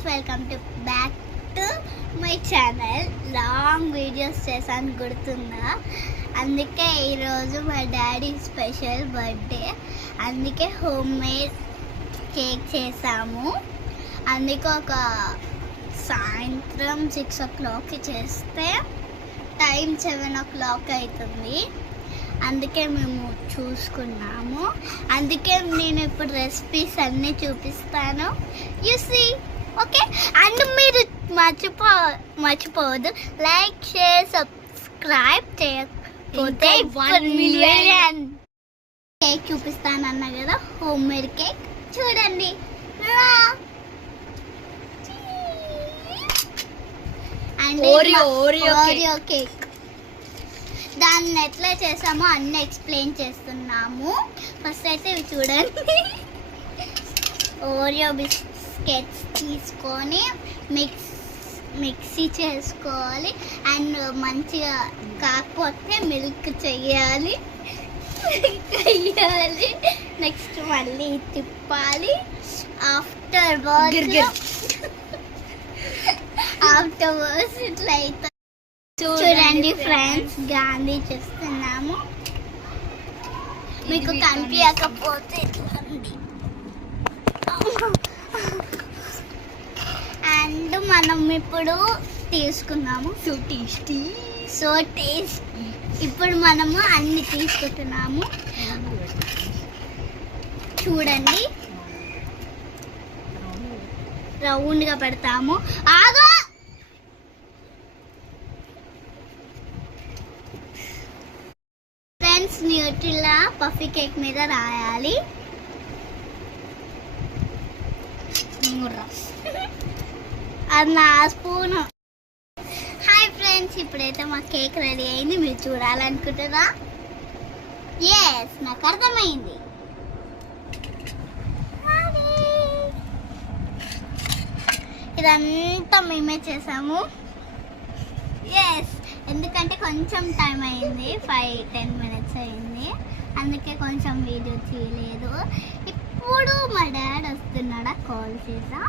Friends, welcome back to my channel. Long videos చేశాను, గుర్తుందా? అందుకే ఈరోజు మా డాడీ స్పెషల్ బర్త్డే, అందుకే హోమ్ మేడ్ కేక్ చేసాము. అందుకే ఒక సాయంత్రం 6 o'clock చేస్తే టైం 7 o'clock అవుతుంది. అందుకే మేము చూసుకున్నాము. అందుకే నేను ఇప్పుడు రెసిపీస్ అన్నీ చూపిస్తాను. You see, okay? అండ్ మీరు మర్చిపోవద్దు లైక్, షేర్, సబ్స్క్రైబ్ చేయకపోతే 1 million కేక్ చూపిస్తానన్నా కదా, హోమ్ మేడ్ కేక్. చూడండి, అండ్ ఓరియో కేక్. దాన్ని ఎట్లా చేసామో అన్నీ ఎక్స్ప్లెయిన్ చేస్తున్నాము. ఫస్ట్ అయితే ఇవి చూడండి. ఓరియో బిస్కెట్స్ తీసుకొని మిక్సీ చేసుకోవాలి. అండ్ మంచిగా కాకపోతే మిల్క్ చెయ్యాలి. నెక్స్ట్ మళ్ళీ తిప్పాలి. ఆఫ్టర్ వర్డ్స్ ఇట్లా అయితే చూడండి ఫ్రెండ్స్, గాంధీ చేస్తున్నాము. మీకు కనిపించకపోతే అండ్ మనం ఇప్పుడు తీసుకున్నాము. So tasty. ఇప్పుడు మనము అన్ని తీసుకుంటున్నాము. చూడండి, రౌండ్గా పెడతాము. ఆగా న్యూట్రిల్లా పఫీ కేక్ మీద రాయాలి. అది నా స్పూన్. హాయ్ ఫ్రెండ్స్, ఇప్పుడైతే మా కేక్ రెడీ అయింది. మీరు చూడాలనుకుంటున్నా? ఎస్, నాకు అర్థమైంది. ఇదంతా మేమే చేసాము. ఎస్, ఎందుకంటే కొంచెం టైం అయింది, 5-10 minutes అయింది. అందుకే కొంచెం వీడియో తీయలేదు. ఇప్పుడు మా డాడీ వస్తున్నాడా, కాల్ చేసా.